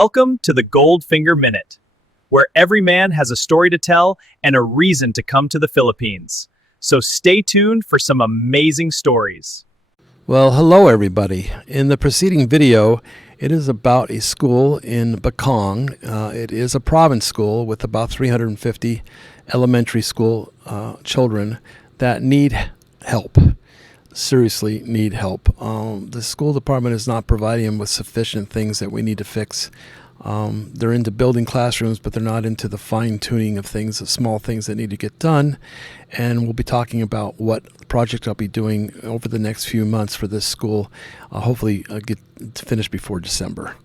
Welcome to the Goldfinger Minute, where every man has a story to tell and a reason to come to the Philippines. So stay tuned for some amazing stories. Well, hello everybody. In the preceding video, it is about a school in Bacong. It is a province school with about 350 elementary school children that need help. Seriously need help. The school department is not providing them with sufficient things that we need to fix. They're into building classrooms, but they're not into the fine-tuning of things, the small things that need to get done. And we'll be talking about what project I'll be doing over the next few months for this school. Hopefully get finished before December.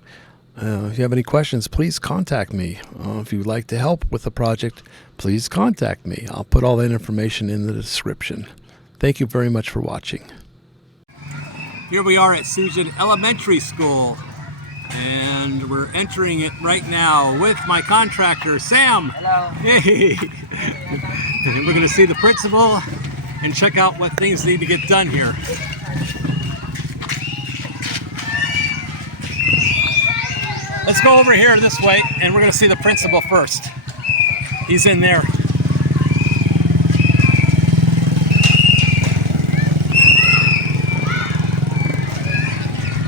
If you have any questions, please contact me. If you'd like to help with the project, please contact me. I'll put all that information in the description. Thank you very much for watching. Here we are at Isugan Elementary School, and we're entering it right now with my contractor, Sam. Hello. Hey! And we're going to see the principal and check out what things need to get done here. Let's go over here this way, and we're going to see the principal first. He's in there.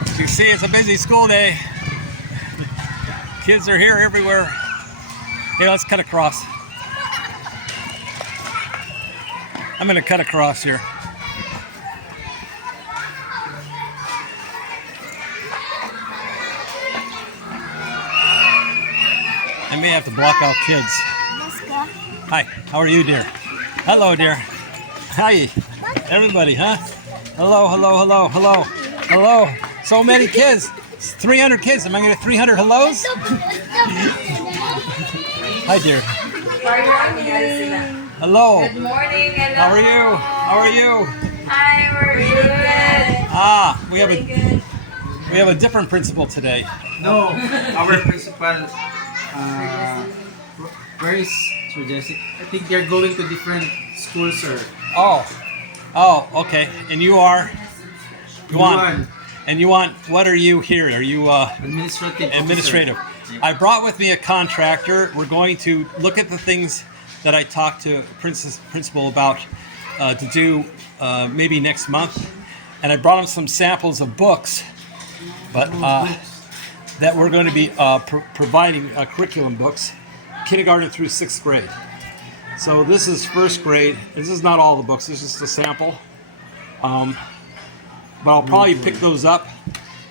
As you see, it's a busy school day. Kids are here everywhere. Hey, let's cut across. I'm going to cut across here. I may have to block out kids. Hi, how are you, dear? Hello, dear. Hi, everybody, huh? Hello, hello, hello, hello, hello. So many kids. 300 kids. Am I going to get 300 hellos? Hi, dear. Hello. Good morning. Hello. How are you? How are you? Hi, we're really good. Ah, we have a different principal today. No, our principal, where is Sir Jesse? I think they're going to different schools, sir. Oh, okay. And you are? Yuan. And you want, what are you here? Are you Administrative. I brought with me a contractor. We're going to look at the things that I talked to principal about to do maybe next month. And I brought him some samples of books, but that we're going to be providing curriculum books, kindergarten through 6th grade. So this is 1st grade. This is not all the books. This is just a sample. But I'll probably pick those up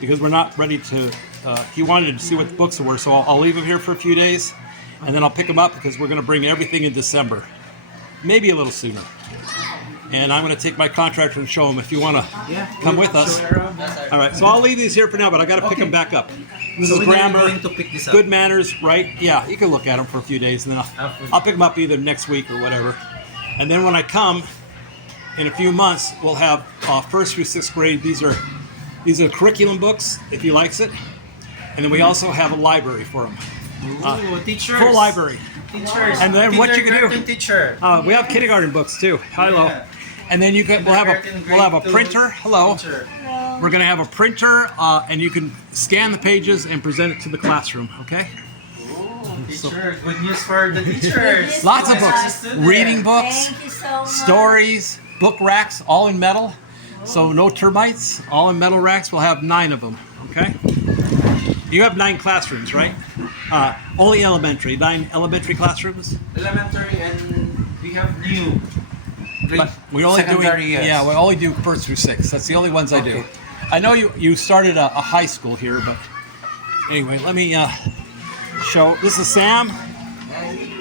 because we're not ready to, he wanted to see what the books were, so I'll leave them here for a few days, and then I'll pick them up because we're going to bring everything in December. Maybe a little sooner. And I'm going to take my contractor and show him if you want to come with us. All right, so I'll leave these here for now, but I got to pick them back up. This is grammar, going to pick this up? good manners, right? Yeah, you can look at them for a few days, and then I'll pick them up either next week or whatever. And then when I come, in a few months, we'll have 1st through 6th grade. These are curriculum books, if he likes it. And then we also have a library for him. Teachers. Full library. Teachers. And then what you can do? Teacher. We have kindergarten books too. Hello. Yeah. And then we'll have a printer. Hello. Teacher. We're gonna have a printer, and you can scan the pages and present it to the classroom. Okay. Teacher. Good news for the teachers. Lots of books. Students. Reading books, Thank you so much. stories, book racks, all in metal. So no termites, all in metal racks. We'll have 9 of them, okay? You have 9 classrooms, right? Only elementary, 9 elementary classrooms? Elementary, and we have new. But we only Secondary, yes. Yeah, we only do 1st through 6th. That's the only ones I do. I know you started a high school here, but anyway, let me show. This is Sam.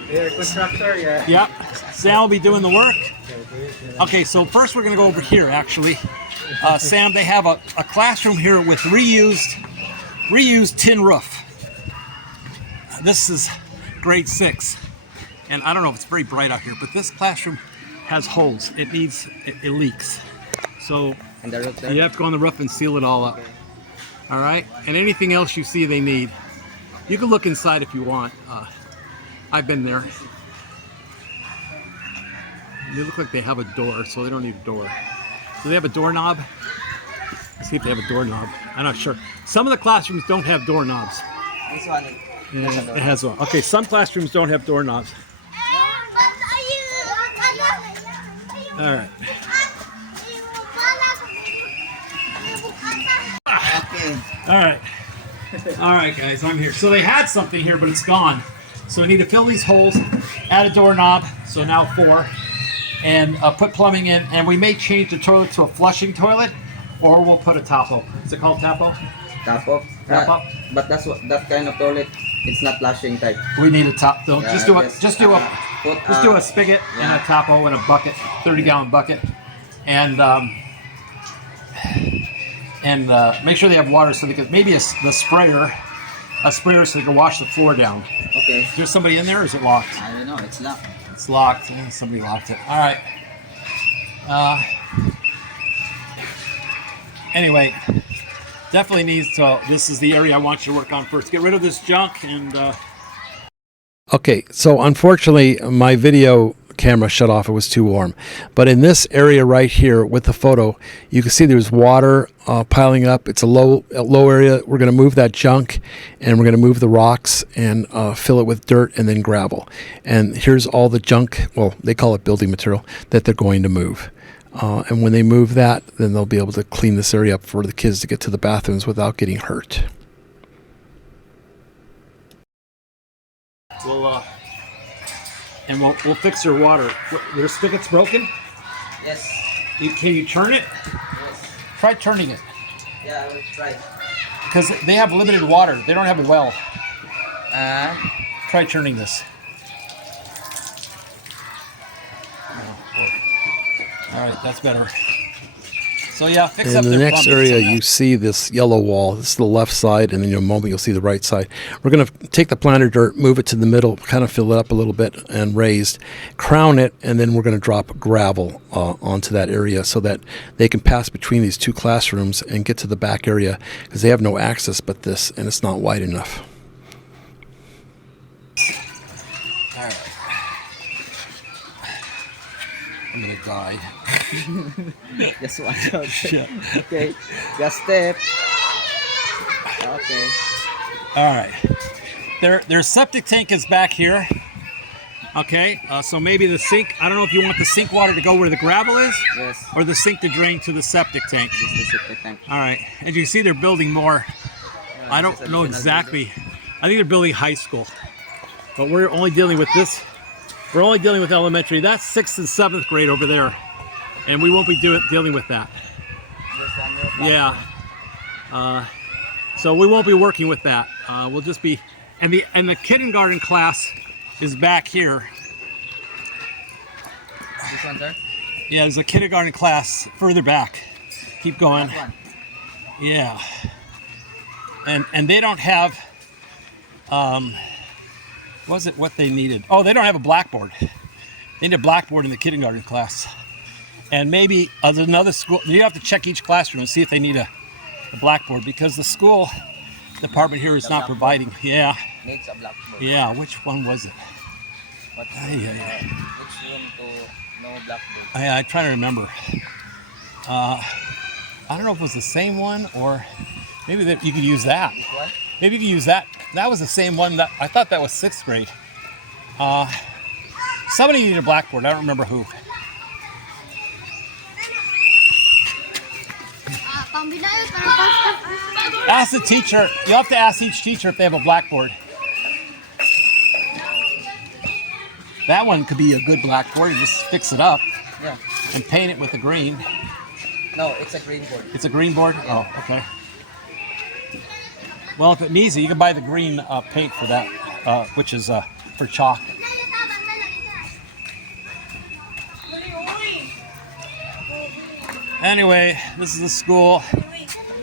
Yeah, contractor, yeah. Yep, Sam will be doing the work. Okay, so first we're going to go over here, actually. Sam, they have a classroom here with reused tin roof. This is grade 6. And I don't know if it's very bright out here, but this classroom has holes. It leaks. So you have to go on the roof and seal it all up. All right? And anything else you see they need, you can look inside if you want. I've been there. They look like they have a door, so they don't need a door. Do they have a doorknob? Let's see if they have a doorknob. I'm not sure. Some of the classrooms don't have doorknobs. This one, It has one. Okay, some classrooms don't have doorknobs. All right. okay. All right. All right, guys, I'm here. So they had something here, but it's gone. So we need to fill these holes, add a doorknob, so now 4, and put plumbing in. And we may change the toilet to a flushing toilet, or we'll put a topo. Is it called topo? Tapo. Tapo. But that's what that kind of toilet. It's not flushing type. We need a top. So Yeah, just do a put, do a spigot and a topo and a bucket, 30-gallon bucket, and make sure they have water so they can maybe a sprayer so they can wash the floor down. Okay. Is there somebody in there, or is it locked? I don't know. It's locked. It's locked. Somebody locked it. All right. Anyway, definitely needs to. This is the area I want you to work on first. Get rid of this junk and. Okay, so unfortunately, my video camera shut off. It was too warm. But in this area right here with the photo, you can see there's water piling up. It's a low area. We're going to move that junk, and we're going to move the rocks and fill it with dirt and then gravel. And here's all the junk, well, they call it building material, that they're going to move. And when they move that, then they'll be able to clean this area up for the kids to get to the bathrooms without getting hurt. We'll fix your water. Your spigot's broken? Yes. Can you turn it? Yes. Try turning it. Yeah, I will try. Because they have limited water. They don't have a well. Uh, Try turning this. All right, that's better. So yeah, fix up In the their next plumbing. area, you see this yellow wall. This is the left side, and then in a moment you'll see the right side. We're going to take the planter dirt, move it to the middle, kind of fill it up a little bit and raised, crown it, and then we're going to drop gravel onto that area so that they can pass between these two classrooms and get to the back area because they have no access but this, and it's not wide enough. All right. I'm gonna die. just one. Okay. Shit. Okay. Just step. Okay. All right. Their septic tank is back here. Okay. So maybe the sink. I don't know if you want the sink water to go where the gravel is, Yes. or the sink to drain to the septic tank. This is the septic tank. All right. As you can see, they're building more. I don't know exactly. I think they're building high school, but we're only dealing with this. We're only dealing with elementary. That's 6th and 7th grade over there, and we won't be dealing with that. Yeah. So we won't be working with that. We'll just be, and the kindergarten class is back here. This one, sir? Yeah, there's a kindergarten class further back. Keep going. That one. Yeah. And they don't have, was it what they needed? Oh, they don't have a blackboard. They need a blackboard in the kindergarten class. And maybe there's another school. You have to check each classroom and see if they need a blackboard, because the school department here is not providing. Yeah. Needs a blackboard. Yeah. Which one was it? But Yeah. which room to no blackboard? I'm trying to remember. I don't know if it was the same one, or maybe that you could use that. This one? Maybe you could use that. That was the same one that I thought that was 6th grade. Somebody needed a blackboard. I don't remember who. Ask the teacher. You have to ask each teacher if they have a blackboard. That one could be a good blackboard. You just fix it up Yeah. and paint it with a green. No, it's a green board. It's a green board? Oh, okay. Well, if it needs it, you can buy the green paint for that, which is for chalk. Anyway, this is the school.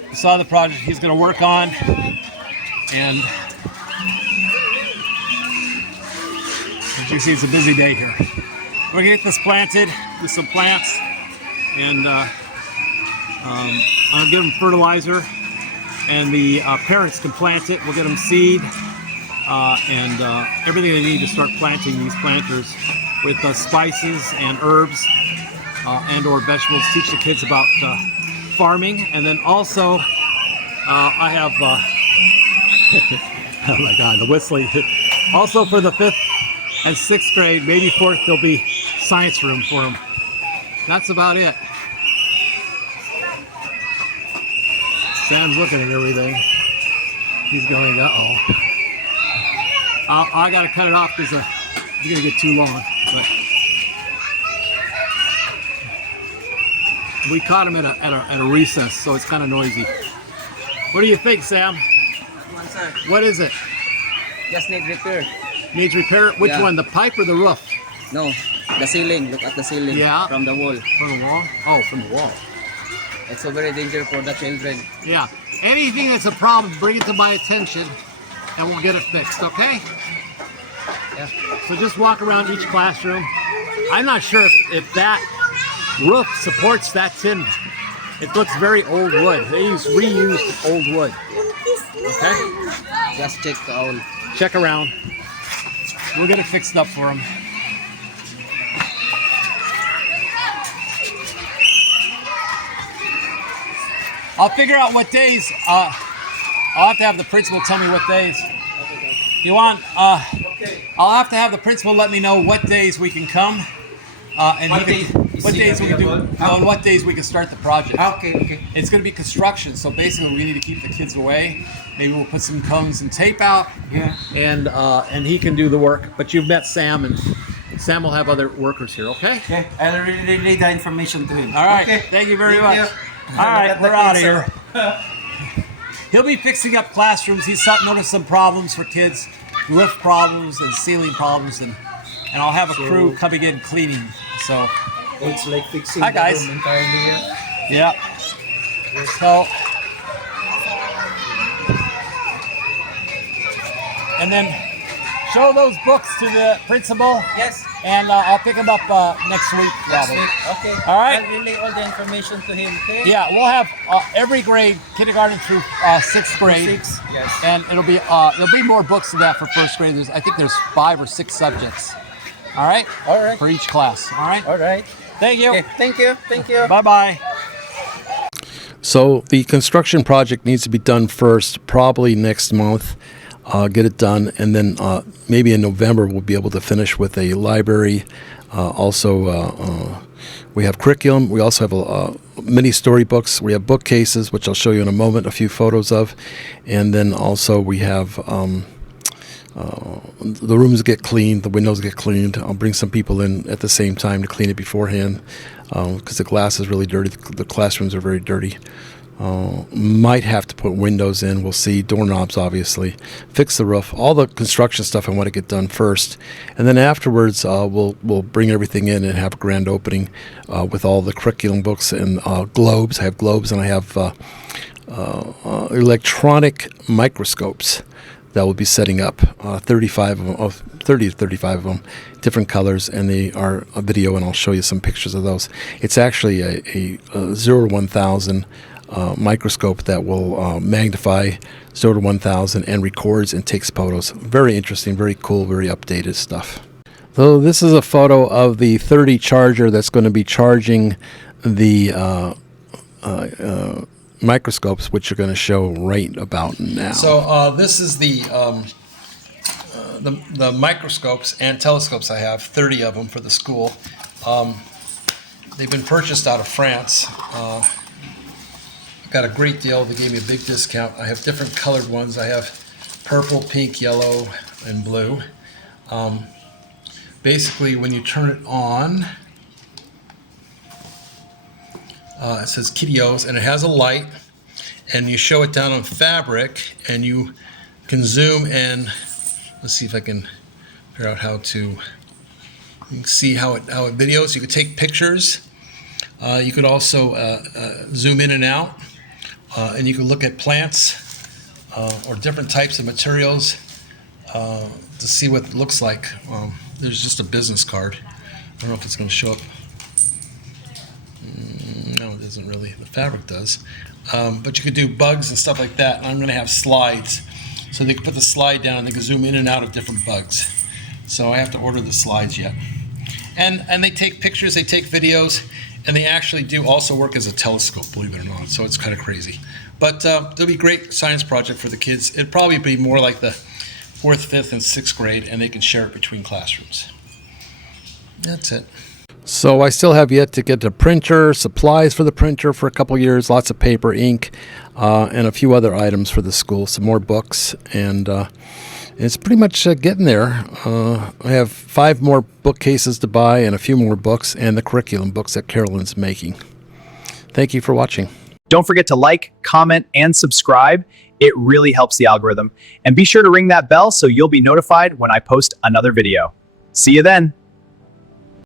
We saw the project he's going to work on, and as you see, it's a busy day here. We're going to get this planted with some plants, and I'll give them fertilizer, and the parents can plant it. We'll get them seed and everything they need to start planting these planters with spices and herbs and or vegetables. Teach the kids about farming, and then also I have Oh my God, the whistling. Also for the 5th and 6th grade, maybe 4th, there'll be science room for them. That's about it. Sam's looking at everything. He's going, uh-oh. I gotta cut it off because it's gonna get too long. But we caught him at a recess, so it's kind of noisy. What do you think, Sam? One sir. What is it? Just need repair. Needs repair? Which Yeah. one, the pipe or the roof? No, the ceiling. Look at the ceiling. Yeah. From the wall. From the wall? Oh, from the wall. It's so very dangerous for the children. Yeah. Anything that's a problem, bring it to my attention and we'll get it fixed, okay? Yeah. So just walk around each classroom. I'm not sure if that roof supports that tin. It looks very old wood. They use reused old wood. Okay? Just check all. Check around. We'll get it fixed up for them. I'll figure out what days. I'll have to have the principal tell me what days. You want? I'll have to have the principal let me know what days we can come, and What he can, day is what he days we can do. available? No, and what days we can start the project. Okay. It's going to be construction, so basically we need to keep the kids away. Maybe we'll put some cones and tape out, Yeah. and he can do the work. But you've met Sam, and Sam will have other workers here. Okay. Okay. I'll relay the information to him. All right. Okay. Thank you very Thank much. you. All right, Look at we're the out of kids, here. He'll be fixing up classrooms. He's noticed some problems for kids, roof problems and ceiling problems, and I'll have a crew coming in cleaning. So, It's like fixing Hi, guys. the room entirely. yeah. So, and then show those books to the principal, Yes. and I'll pick them up next week. Next probably. week. Okay. All right. I'll relay all the information to him. Okay. Yeah, we'll have every grade, kindergarten through 6th grade. 6. Yes. And there'll be more books than that for 1st grade. I think there's 5 or 6 subjects. All right? All right. For each class. All right? All right. Thank you. Okay. Thank you. Thank you. Bye-bye. So the construction project needs to be done first, probably next month. Get it done, and then maybe in November we'll be able to finish with a library. Also, we have curriculum. We also have many storybooks. We have bookcases, which I'll show you in a moment, a few photos of. And then also we have the rooms get cleaned, the windows get cleaned. I'll bring some people in at the same time to clean it beforehand because the glass is really dirty. The classrooms are very dirty. Might have to put windows in. We'll see. Doorknobs, obviously. Fix the roof. All the construction stuff I want to get done first, and then afterwards we'll bring everything in and have a grand opening with all the curriculum books and globes. I have globes and I have electronic microscopes that we'll be setting up. 35 of them, 30 to 35 of them, different colors, and they are a video, and I'll show you some pictures of those. It's actually a 0 to 1,000. Microscope that will magnify 0 to 1,000 and records and takes photos. Very interesting, very cool, very updated stuff. So this is a photo of the 30 charger that's going to be charging the microscopes, which you're going to show right about now. So this is the microscopes and telescopes. I have 30 of them for the school. They've been purchased out of France. Got a great deal. They gave me a big discount. I have different colored ones. I have purple, pink, yellow, and blue. Basically, when you turn it on, it says Kiddios, and it has a light, and you show it down on fabric, and you can zoom in. Let's see if I can figure out how to. You can see how it videos. You can take pictures. You could also zoom in and out. And you can look at plants or different types of materials to see what it looks like. There's just a business card. I don't know if it's going to show up. No, it doesn't really. The fabric does. But you could do bugs and stuff like that. And I'm going to have slides. So they can put the slide down and they can zoom in and out of different bugs. So I have to order the slides yet. And they take pictures, they take videos, and they actually do also work as a telescope, believe it or not. So it's kind of crazy. But it'll be a great science project for the kids. It'd probably be more like the 4th, 5th, and 6th grade, and they can share it between classrooms. That's it. So I still have yet to get a printer, supplies for the printer for a couple years, lots of paper, ink, and a few other items for the school, some more books, and it's pretty much getting there. I have 5 more bookcases to buy and a few more books and the curriculum books that Carolyn's making. Thank you for watching. Don't forget to like, comment, and subscribe. It really helps the algorithm. And be sure to ring that bell so you'll be notified when I post another video. See you then.